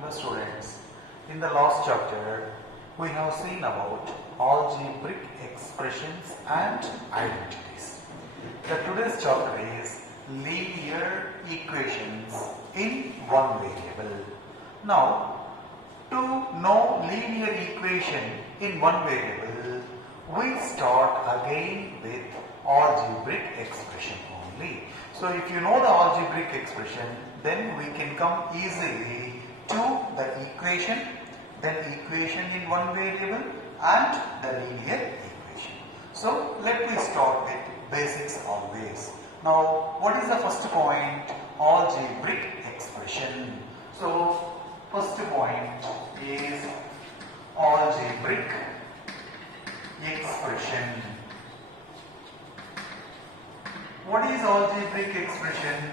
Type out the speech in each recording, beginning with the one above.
Hello students, in the last chapter we have seen about algebraic expressions and identities. The today's chapter is linear equations in one variable. Now, to know linear equation in one variable, we start again with algebraic expression only. So if you know the algebraic expression, then we can come easily to the equation, then equation in one variable and the linear equation. So let me start with basics always. Now what is the first point? Algebraic expression. So first point is algebraic expression. What is algebraic expression?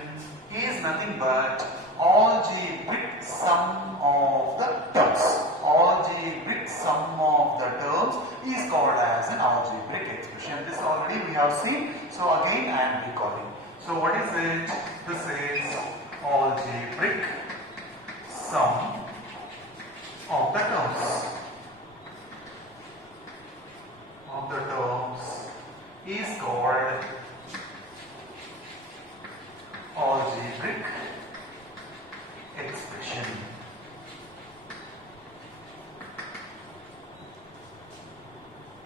Is nothing but algebraic sum of the terms. Algebraic sum of the terms is called as an algebraic expression. This already we have seen. So again I am recalling. So what is it? This is algebraic sum of the terms. Is called algebraic expression.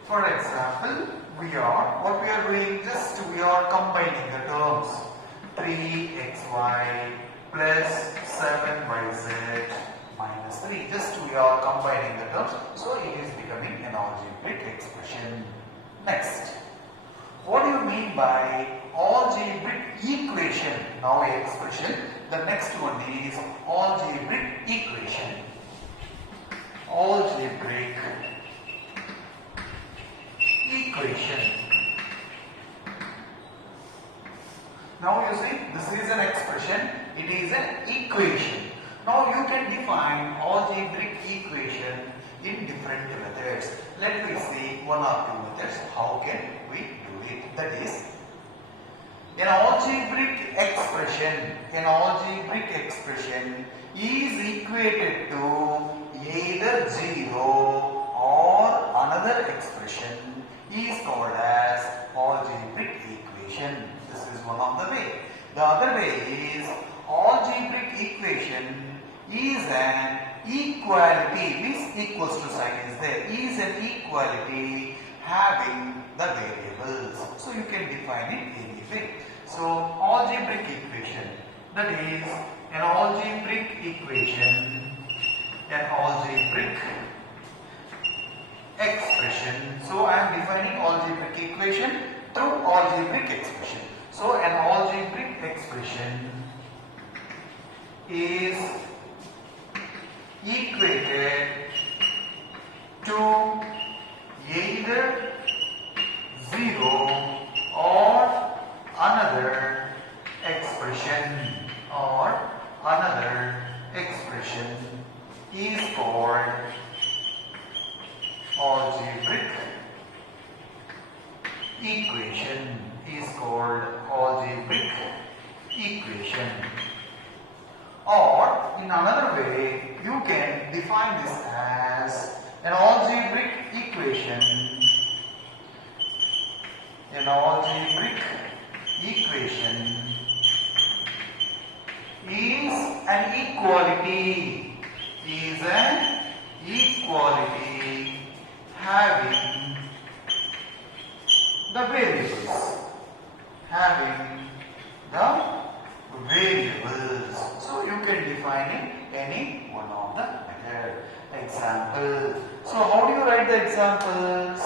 For example, we are doing? Just we are combining the terms 3xy plus 7yz minus 3. Just we are combining the terms, so it is becoming an algebraic expression. Next, what do you mean by algebraic equation? Now expression. The next one is algebraic equation. Algebraic equation. Now you see, this is an expression, it is an equation. Now you can define algebraic equation in different methods. Let me see one or two methods. How can we do it? That is, an algebraic expression is equated to either 0 or another expression is called as algebraic equation. This is one of the way. The other way is algebraic equation is an equality, means equals to sign is there, is an equality having the variables. So you can define it any way. So algebraic equation, that is an algebraic equation, an algebraic expression. So I am defining algebraic equation through algebraic expression. So an algebraic expression is equated to either 0 or another expression is called algebraic equation. Or in another way, you can define this as an algebraic equation. An algebraic equation is an equality. Having the variables. So you can define it any one of the method. Example. So how do you write the examples?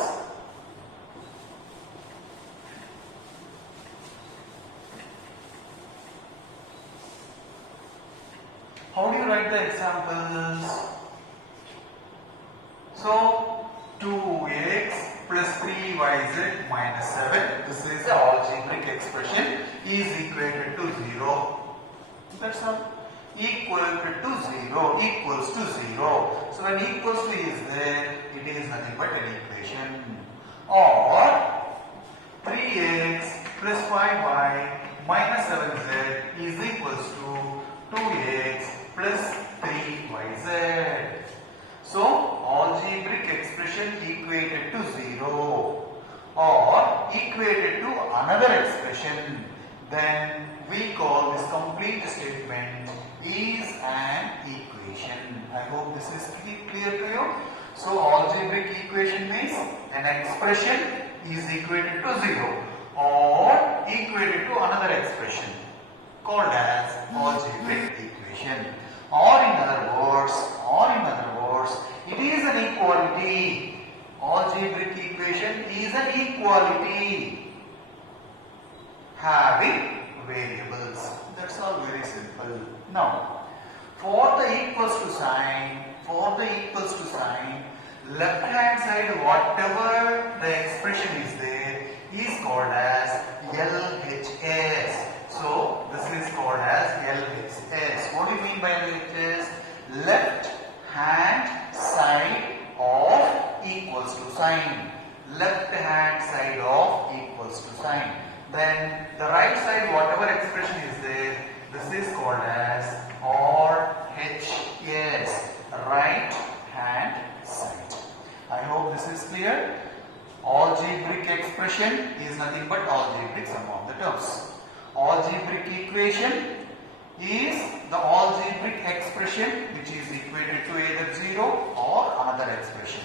How do you write the examples? So 2x plus 3yz minus 7. This is the algebraic expression is equated to 0. That's all. Equals to 0. So when equals to is there, it is nothing but an equation. Or 3x plus 5y minus 7z is equals to 2x plus 3yz. equated to another expression, then we call this complete statement is an equation. I hope this is clear to you. So algebraic equation means an expression is equated to 0 or equated to another expression called as algebraic equation. Or in other words, it is an equality. Algebraic equation is an equality having variables. That's all very simple. Now, for the equals to sign, left hand side whatever the expression is there is called as LHS. So this is called as LHS. What do you mean by LHS? Left hand side of equals to sign. Left hand side of equals to sign. Then the right side whatever expression is there, this is called as RHS. Right hand side. I hope this is clear. Algebraic expression is nothing but algebraic sum of the terms. Algebraic equation is the algebraic expression which is equated to either 0 or another expression.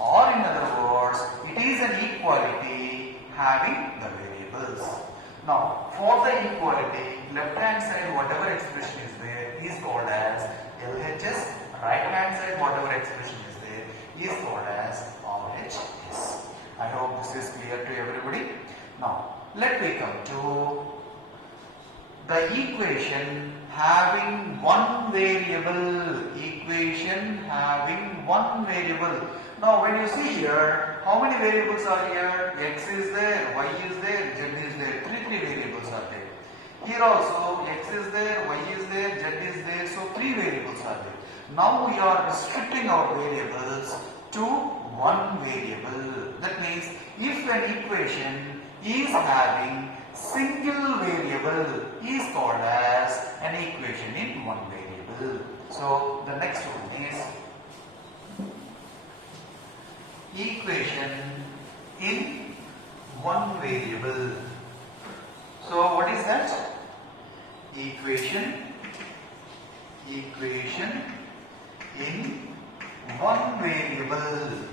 Or in other words, it is an equality having the variables. Now, for the equality, left hand side whatever expression is there is called as LHS. Right hand side whatever expression is there is called as RHS. I hope this is clear to everybody. Now, let me come to the equation having one variable. Equation having one variable. Now, when you see here, how many variables are here? X is there, Y is there, Z is there. Three variables are there. Here also, X is there, Y is there, Z is there. So, 3 variables are there. Now, we are restricting our variables to one variable. That means, if an equation is having single variable is called as an equation in one variable. So, the next one is equation in one variable. So, what is that? Equation in one variable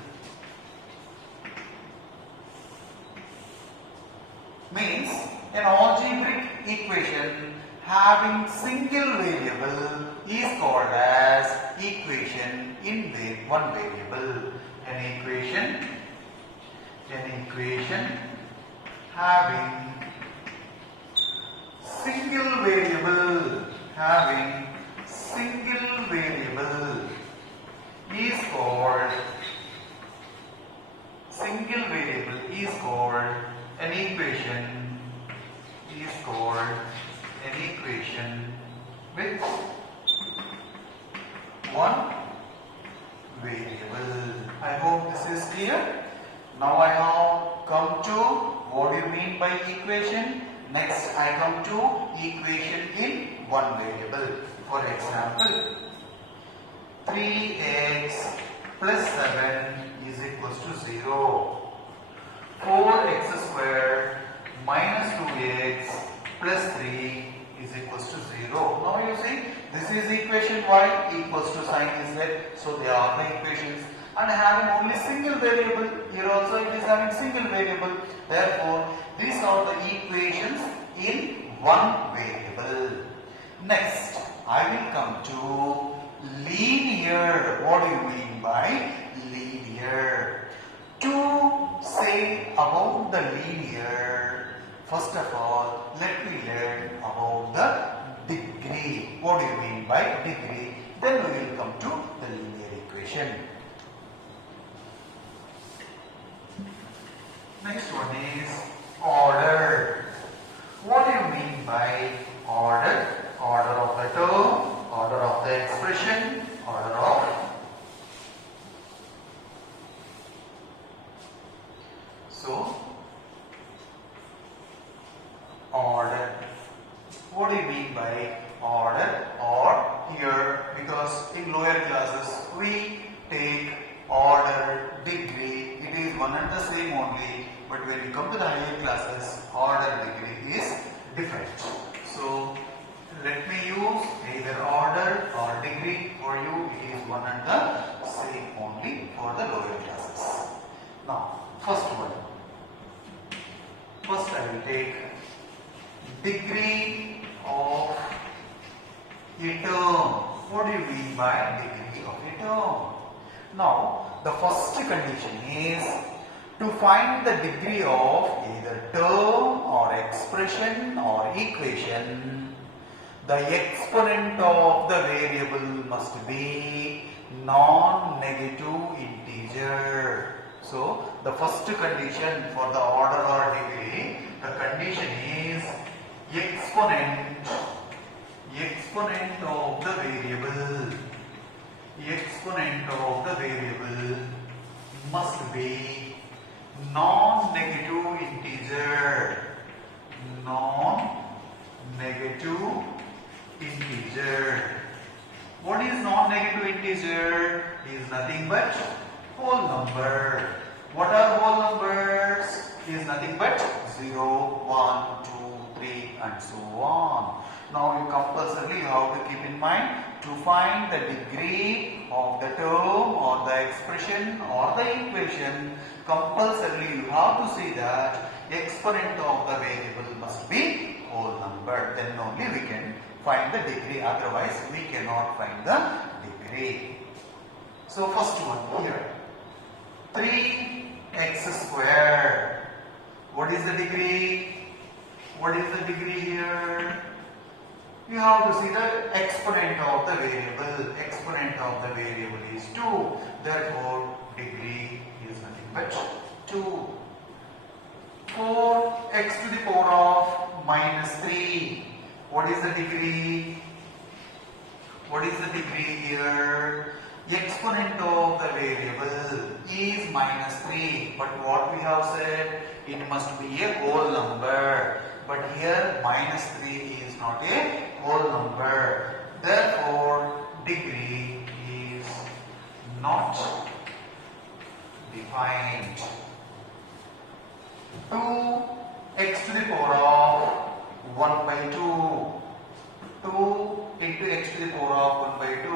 means an algebraic equation having single variable is called as equation in one variable. An equation having single variable is called an equation with one variable. I hope this is clear. Now I have come to what do you mean by equation. Next I come to equation in one variable. For example, 3x plus 7 is equals to 0. 4x squared minus 2x plus 3 is equals to 0. Now you see, this is equation y equals to sign is there. So they are the equations. And having only single variable, here also it is having single variable. Therefore, these are the equations in one variable. Next, I will come to linear. What do you mean by linear? To say about the linear, first of all, let me learn about the degree. What do you mean by degree? Then we will come to the linear equation. Next one is order. What do you mean by order? Order of the term, order of the expression, order of order. What do you mean by order? Or here, because in lower classes we take order, degree, it is one and the same only. But but when you come to the higher classes, order degree is different. So let me use either order or degree. For you it is one and the same only for the lower classes. Now first one. First I will take degree of a term. What do you mean by degree of a term? Now the first condition is to find the degree of either term or expression or equation. The exponent of the variable must be non-negative integer. So the first condition for the order or degree, the condition is exponent of the variable must be non-negative integer. What is non-negative integer? Is nothing but whole number. What are whole numbers? Is nothing but 0, 1, 2, 3 and so on. Now you compulsorily have to keep in mind, to find the degree of the term or the expression or the equation, compulsorily you have to see that exponent of the variable must be whole number. Then only we can find the degree, otherwise we cannot find the degree. So first one here, 3x squared. What is the degree? What is the degree here? You have to see the exponent of the variable. Exponent of the variable is 2. Therefore, degree is nothing but 2. 4x to the power of minus 3. What is the degree? What is the degree here? The exponent of the variable is minus 3. But what we have said, it must be a whole number. But here minus 3 is not a whole number. Therefore, degree is not defined. 2x to the power of 1 by 2. 2 into x to the power of 1 by 2.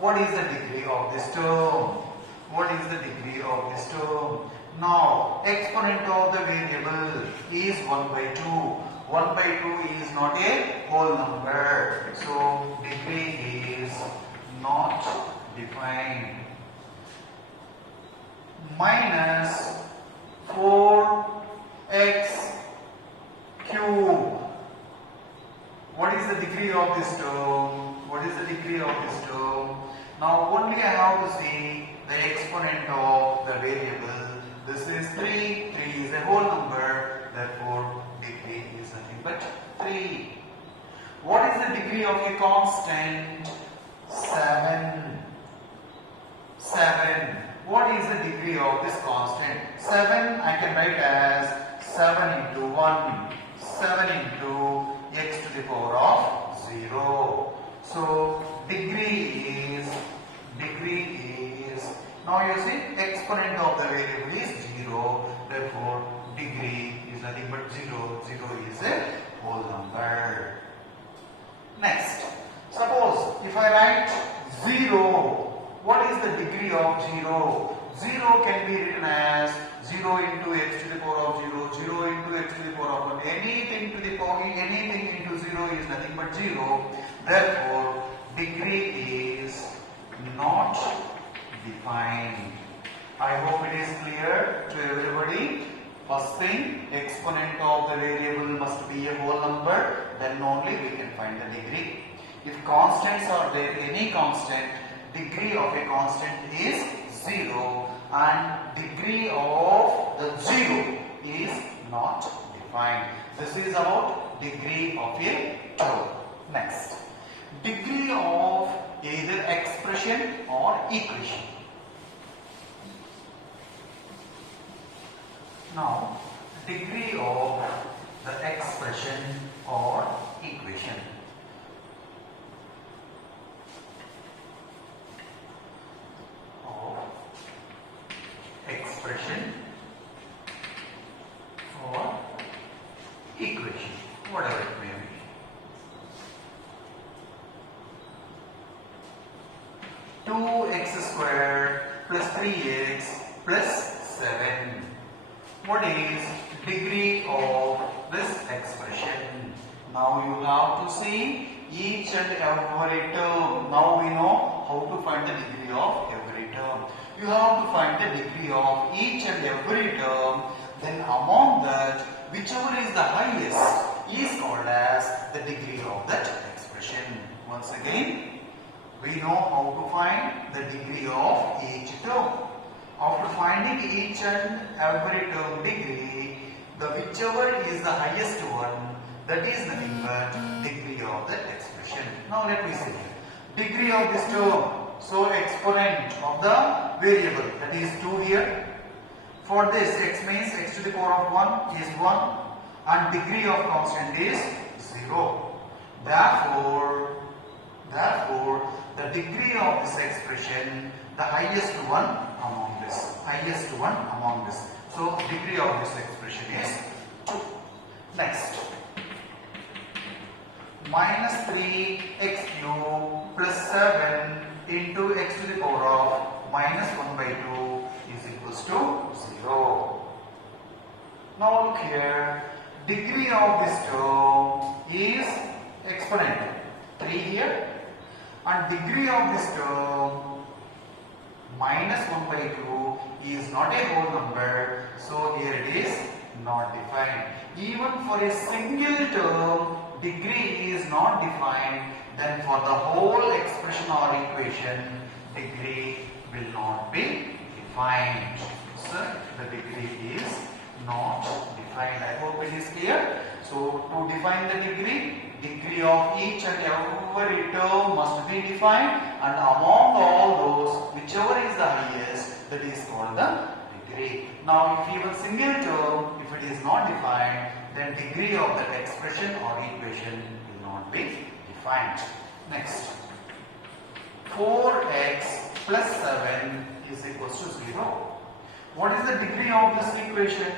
What is the degree of this term? What is the degree of this term? Now, exponent of the variable is 1 by 2. 1 by 2 is not a whole number. So, degree is not defined. Minus 4x cube. What is the degree of this term? What is the degree of this term? Now only I have to see the exponent of the variable. This is 3. 3 is a whole number. Therefore, degree is nothing but 3. What is the degree of a constant? 7. 7. What is the degree of this constant? 7 I can write as 7 into 1. 7 into x to the power of 0. So degree is now you see exponent of the variable is 0. Therefore degree is nothing but 0. 0 is a whole number. Next, suppose if I write 0, what is the degree of 0? 0 can be written as 0 into x to the power of 0, 0 into x to the power of 1. Anything to the power, anything into 0 is nothing but 0. Therefore, degree is not defined. I hope it is clear to everybody. First thing, exponent of the variable must be a whole number. Then only we can find the degree. If constants are there, any constant, degree of a constant is 0 and degree of the 0 is not defined. This is about degree of a term. Next, degree of either expression or equation. Now, degree of the expression or equation. Expression 2x squared plus 3x plus 7. What is degree of this expression? Now you have to see each and every term. Now we know how to find the degree of every term. You have to find the degree of each and every term. Then among that, whichever is the highest is called as the degree of that expression. Once again, we know how to find the degree of each term. After finding each and every term degree, the whichever is the highest one, that is nothing but degree of that expression. Now let me see. Degree of this term. So exponent of the variable, that is 2 here. For this, x means x to the power of 1 is 1 and degree of constant is 0. Therefore, the degree of this expression, the highest one among this. So degree of this expression is 2. Next. Minus 3x cube plus 7 into x to the power of minus 1 by 2 is equals to 0. Now look here. Degree of this term is exponent 3 here, and degree of this term minus 1 by 2 is not a whole number, so here it is not defined. Even for a single term, degree is not defined, then for the whole expression or equation, degree will not be defined. So the degree is not defined. I hope it is clear. So to define the degree of each and every term must be defined, and among all those, whichever is the highest, that is called the degree. Now if even single term, if it is not defined, then degree of that expression or equation will not be defined. Next, 4x plus 7 is equals to 0. What is the degree of this equation?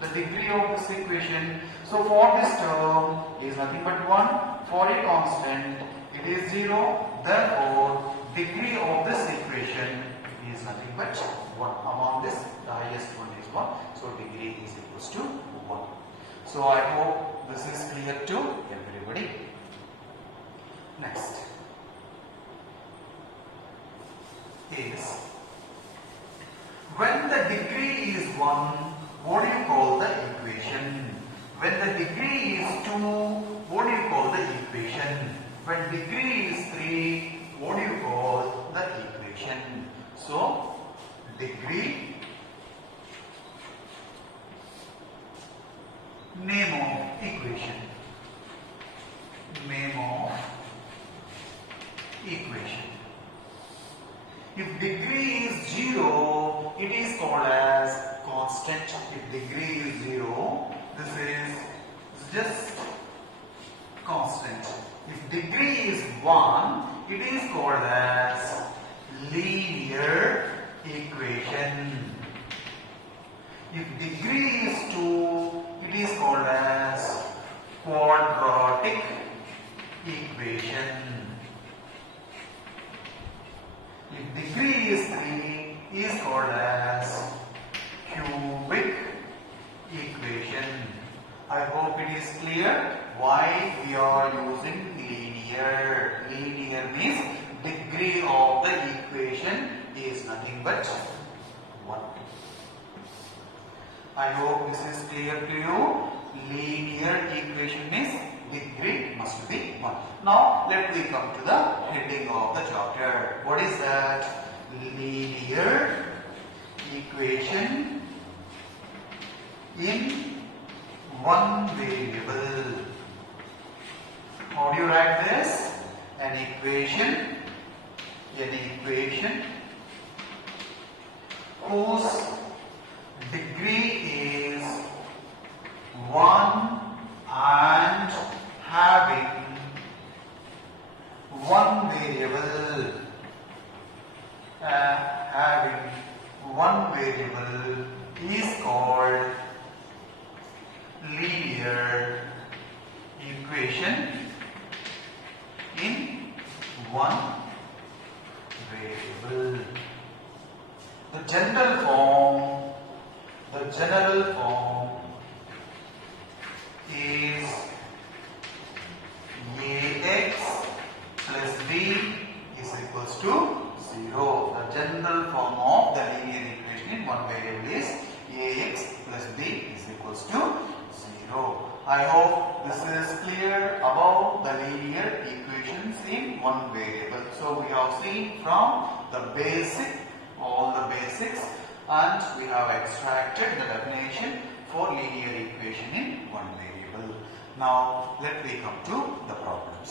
The degree of this equation, so for this term is nothing but 1. For a constant, it is 0. Therefore, degree of this equation is nothing but 1. Among this, the highest one is 1. So degree is equals to 1. So I hope this is clear to everybody. Next is, when the degree is 1, what do you call the equation? When the degree is 2, what do you call the equation? When degree is 3, what do you call the equation? So degree, name of equation. If degree is 0, it is called as constant. If degree is 0, this is just constant. If degree is 1, it is called as linear equation. If degree is 2, it is called as quadratic equation. If degree is 3, is called as cubic equation. I hope it is clear why we are using linear. Linear means degree of the equation is nothing but 1. I hope this is clear to you. Linear equation means degree must be 1. Now let me come to the heading of the chapter. What is that? Linear equation in one variable. How do you write this? An equation whose degree is 1 and having one variable. Is called linear equation in one variable. to 0. The general form of the linear equation in one variable is ax plus b is equals to 0. I hope this is clear about the linear equations in one variable. So we have seen from the all the basics, and we have extracted the definition for linear equation in one variable. Now let me come to the problems.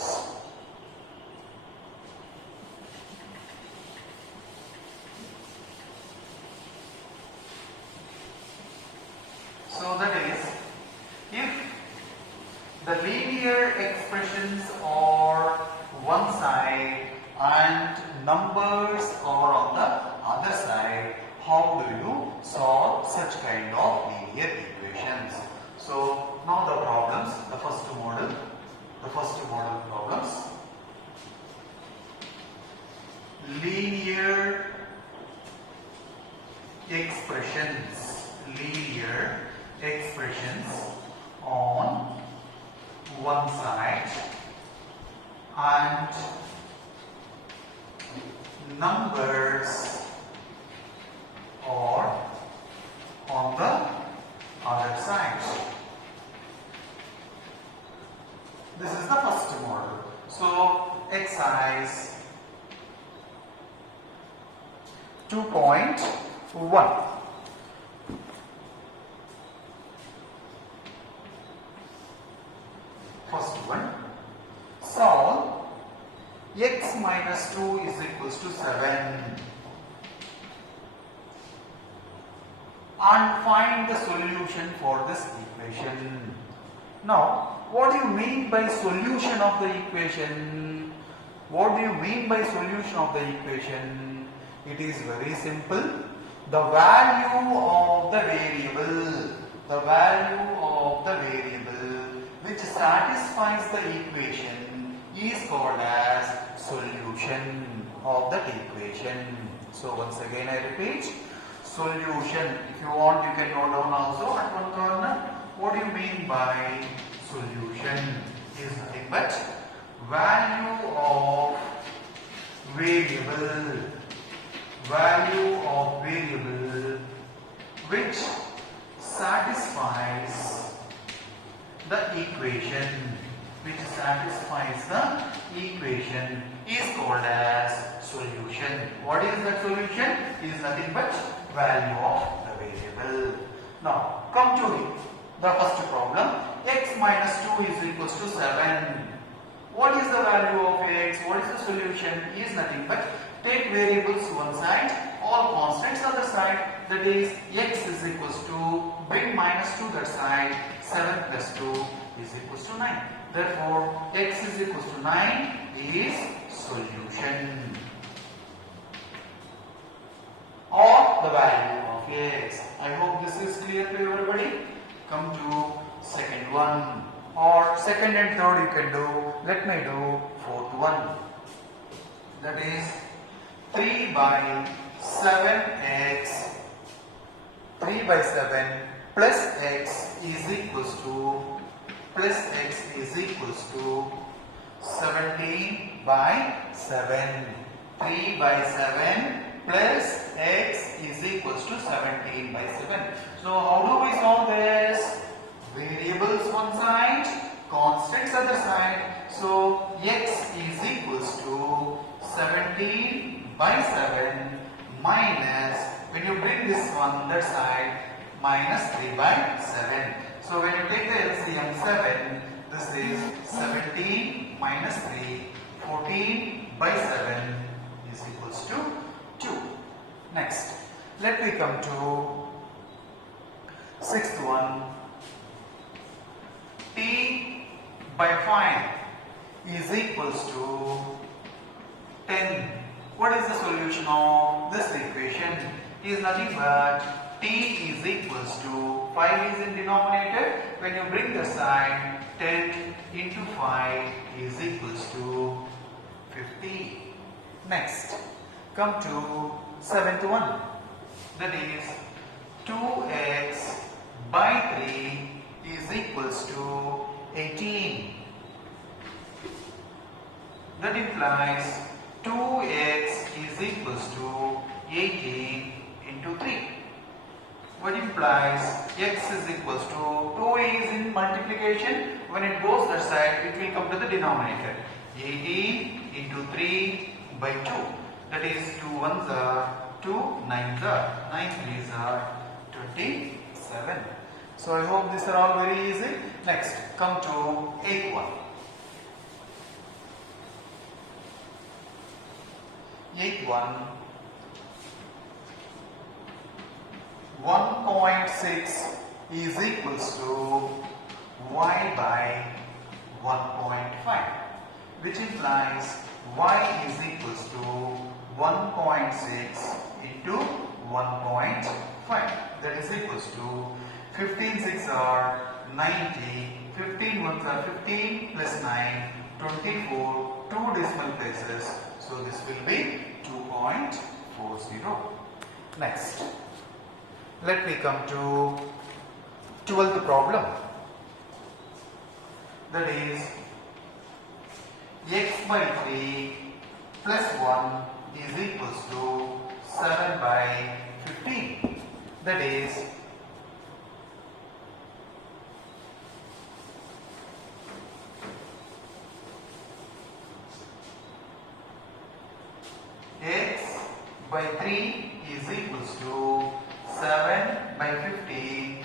So that is, if the linear expressions are one side and numbers are on the other side, how do you solve such kind of linear equations? So now the problems, the first model problems. Linear expressions on one side and numbers are on the other side. This is the first model. So exercise 2.1. First one, solve x minus 2 is equals to 7 and find the solution for this equation. Now, what do you mean by solution of the equation? What do you mean by solution of the equation? It is very simple. The value of the variable which satisfies the equation is called as solution of that equation. So once again I repeat, solution. If you want, you can note down also at one corner. What do you mean by solution? Is nothing but value of variable which satisfies the equation is called as solution. What is that solution? Is nothing but value of the variable. Now come to the first problem. X minus 2 is equals to 7. What is the value of x? What is the solution? Is nothing but take variables one side, all constants other side. That is, x is equals to, bring minus to that side, 7 plus 2 is equals to 9. Therefore, x is equals to 9 is solution. Or the value of x. I hope this is clear to everybody. Come to second one. Or second and third you can do. Let me do fourth one. That is 3 by 7x. 3 by 7 plus x is equals to 17 by 7. 3 by 7 plus x is equals to 17 by 7. So how do we solve this? Variables one side, constants other side. So x is equals to 17 by 7 minus, when you bring this one that side, minus 3 by 7. So when you take the LCM 7, this is 17 minus 3, 14 by 7 is equals to 2. Next, let me come to sixth one. T by 5 is equals to 10. What is the solution of this equation? It is nothing but t is equals to 5 is in denominator. When you bring the side, 10 into 5 is equals to 50. Next, come to seventh one. That is 2x by 3 is equals to 18. That implies 2 2x is equals to 18 into 3. What implies x is equals to 2 is in multiplication. When it goes that side, it will come to the denominator. 18 into 3 by 2. That is 2 ones are 2 9s are 9 3s are 27. So I hope these are all very easy. Next, come to 8.1. 8.1 1.6 is equals to y by 1.5, which implies y is equals to 1.6 into 1.5. That is equals to 15 6 are 90, 15 ones are 15 plus 9, 24, 2 decimal places. So this will be 2.40. Next, let me come to 12th problem. That is x by 3 plus 1 is equals to 7 by 15. That is x by 3 is equals to 7 by 50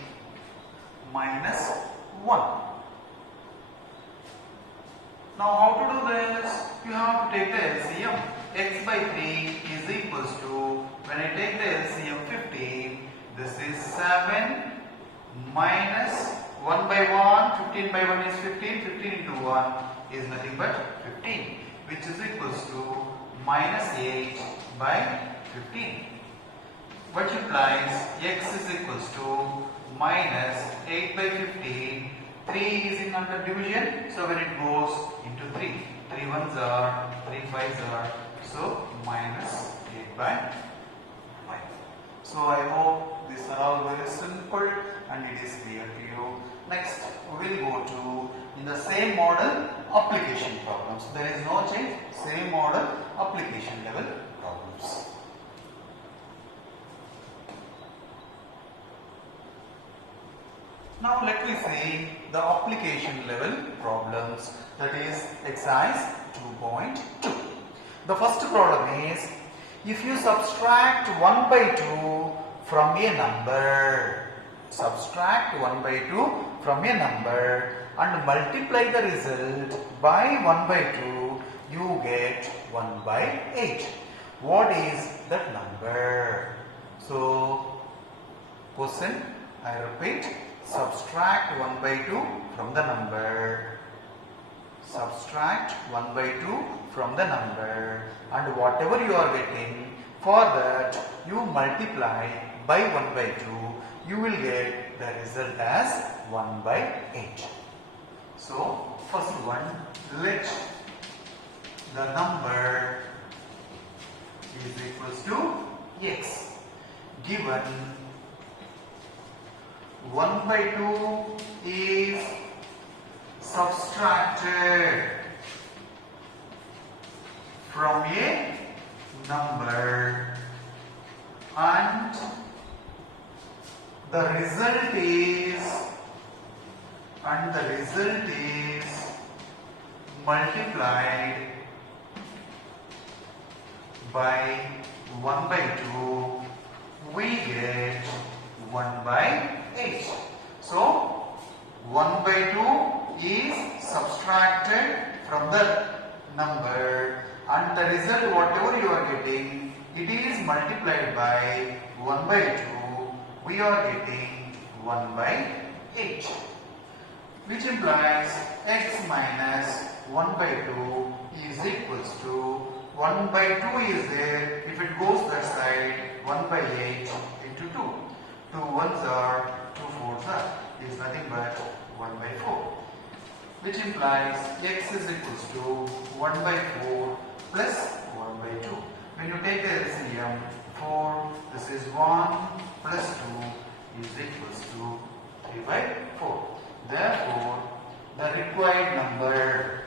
minus 1. Now how to do this? You have to take the LCM. X by 3 is equals to, when I take the LCM 50, this is 7 minus 1 by 1, 15 by 1 is 15, 15 into 1 is nothing but 15, which is equals to minus 8 by 15. Which implies x is equals to minus 8 by 15. 3 is in under division, so when it goes into 3, 3 ones are, 3 5s are, so minus 8 by 5. So I hope these are all very simple and it is clear to you. Next, we will go to in the same model application problems. There is no change, same model application level problems. Now let me see the application level problems, that is exercise 2.2. The first problem is, if you subtract 1 by 2 from a number, subtract 1 by 2 from a number and multiply the result by 1 by 2, you get 1 by 8. What is that number? So, question, I repeat, subtract 1 by 2 from the number, subtract 1 by 2 from the number, and whatever you are getting, for that you multiply by 1 by 2, you will get the result as 1 by 8. So first one, let the number is equals to x, given 1 by 2 is subtracted from a number and the result is multiplied by 1 by 2, we get 1 by 8. So 1 by 2 is subtracted from the number and the result whatever you are getting, it is multiplied by 1 by 2, we are getting 1 by 8, which implies x minus 1 by 2 is equals to 1 by 2 is there, if it goes that side, 1 by 8 into 2. 2 ones are, 2 fours are, is nothing but 1 by 4, which implies x is equals to 1 by 4 plus 1 by 2. When you take the LCM, 4, this is 1 plus 2 is equals to 3 by 4. Therefore, the required number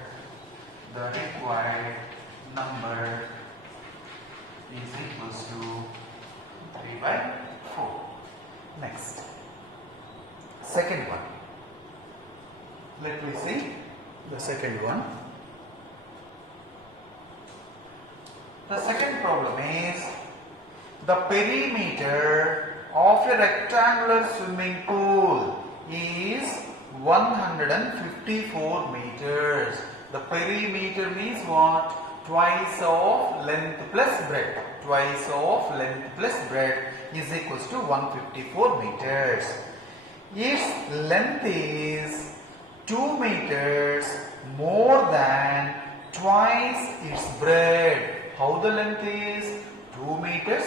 is equals to 3 by 4. Next, second one. Let me see the second one. The second problem is the perimeter of a rectangular swimming pool is 154 meters. The perimeter means what? Twice of length plus breadth. Twice of length plus breadth is equals to 154 meters. Its length is 2 meters more than twice its breadth. How the length is? 2 meters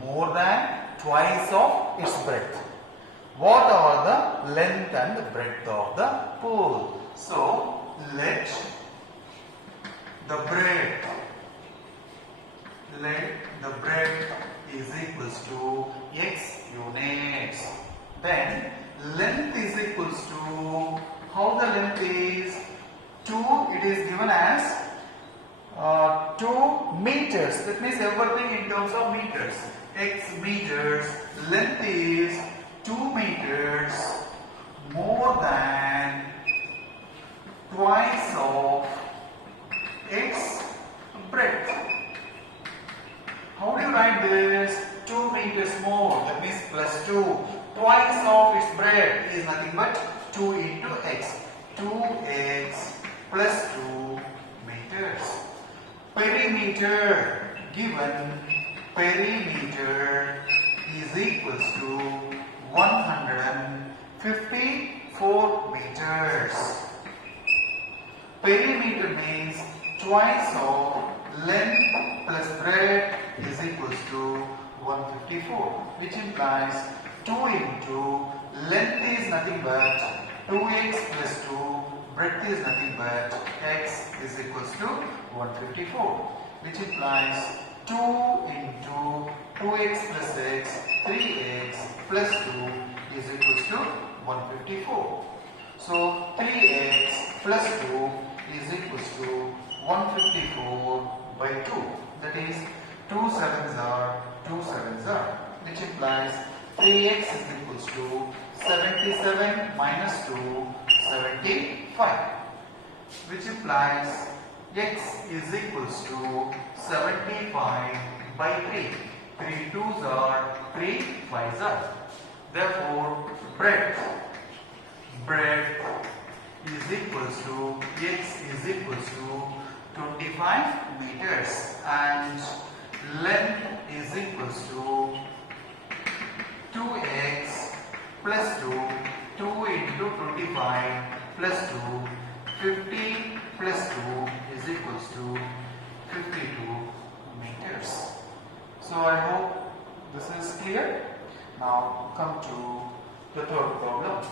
more than twice of its breadth. What are the length and the breadth of the pool? So, let the breadth is equals to x units. Then length is equals to, how the length is? 2, it is given as 2 meters. That means everything in terms of meters. X meters. Length is 2 meters more than twice of its breadth. How do you write this? 2 meters more. That means plus 2. Twice of its breadth is nothing but 2 into x. 2x plus 2 meters. Perimeter, given perimeter is equals to 154 meters. Perimeter means twice of length plus breadth is equals to 154, which implies 2 into length is nothing but 2x plus 2, breadth is nothing but x is equals to 154, which implies 2 into 2x plus x, 3x plus 2 is equals to 154. So 3x plus 2 is equals to 154 by 2. That is 2 sevens are 2 sevens are, which implies 3x is equals to 77 minus 2, 75, which implies x is equals to 75 by 3. 3 2s are 3 5s are. Therefore, breadth is equals to, x is equals to 25 meters and length is equals to 2x plus 2, 2 into 25 plus 2, 50 plus 2 is equals to 52 meters. So I hope this is clear. Now come to the third problem.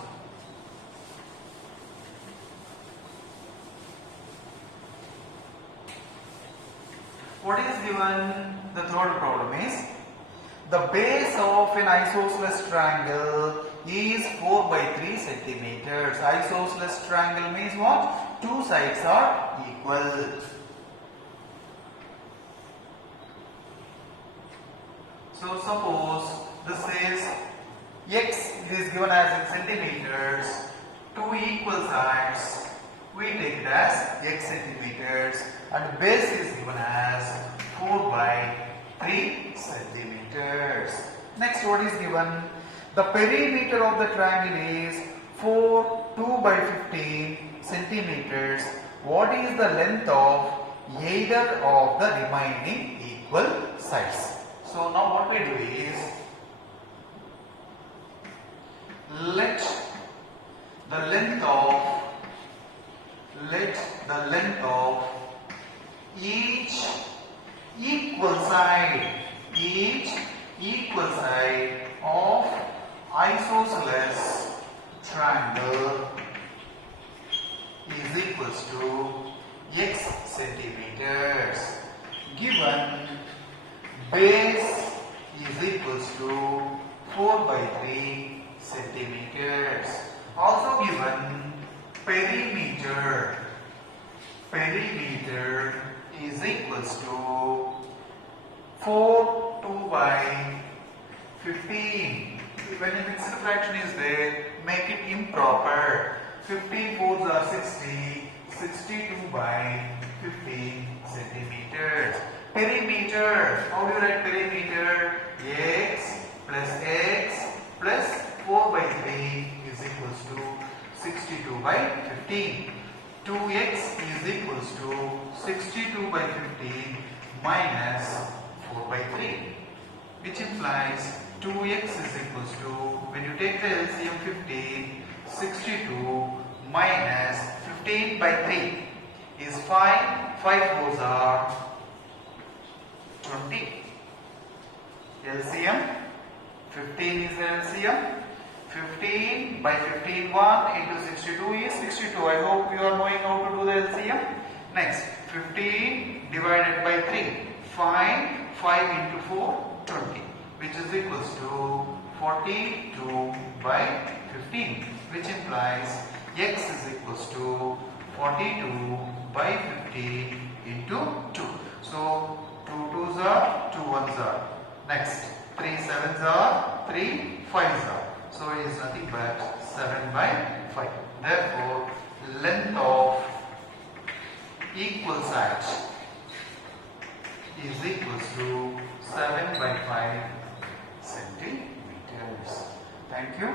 What is given? The third problem is the base of an isosceles triangle is 4 by 3 centimeters. Isosceles triangle means what? Two sides are equal. So suppose this is x is given as in centimeters, two equal sides, we take it as x centimeters, and base is given as 4 by 3 centimeters. Next, what is given? The perimeter of the triangle is 2 by 15 centimeters. What is the length of either of the remaining equal sides? So now what we do is, let the length of each equal side of isosceles triangle is equals to x centimeters, given base is equals to 4 by 3 centimeters. Also given perimeter is equals to 4 2 by 15. When a mixed fraction is there, make it improper. 15 fours are 60, 62 by 15 centimeters. Perimeter, how do you write perimeter? X plus 4 by 3 is equals to 62 by 15. 2x is equals to 62 by 15 minus 4 by 3, which implies 2x is equals to, when you take the LCM 15, 62 minus 15 by 3 is 5. 5 fours are 20. LCM 15 is the LCM. 15 by 15, 1 into 62 is 62. I hope you are knowing how to do the LCM. Next, 15 divided by 3. Find 5 into 4, 20, which is equals to 42 by 15, which implies x is equals to 42 by 15 into 2. So 2 2s are, 2 1s are. Next, 3 7s are, 3 5s are. So it is nothing but 7 by 5. Therefore, length of equal sides is equals to 7 by 5 centimeters. Thank you.